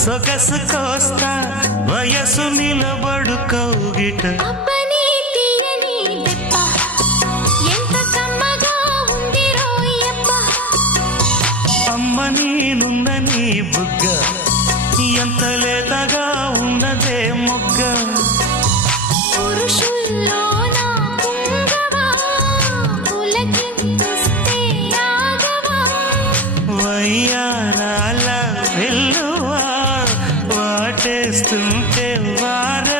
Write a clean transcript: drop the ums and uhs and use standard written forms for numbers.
సొగసు కోస్తా వయసు నిలబడు కౌగిట అబ్బని తీయని దెబ్బ ఎంత కమ్మగా ఉంది రోయప్ప అమ్మ నేనున్న నీ బుగ్గ ఎంత లేతగా ఉన్నదే మొగ్గ పురుషుల్లో నా పుంగవా పులకింతుస్తే ఆగవా వయ్యారాల వెల్లువా వాటేస్తుంటే వారే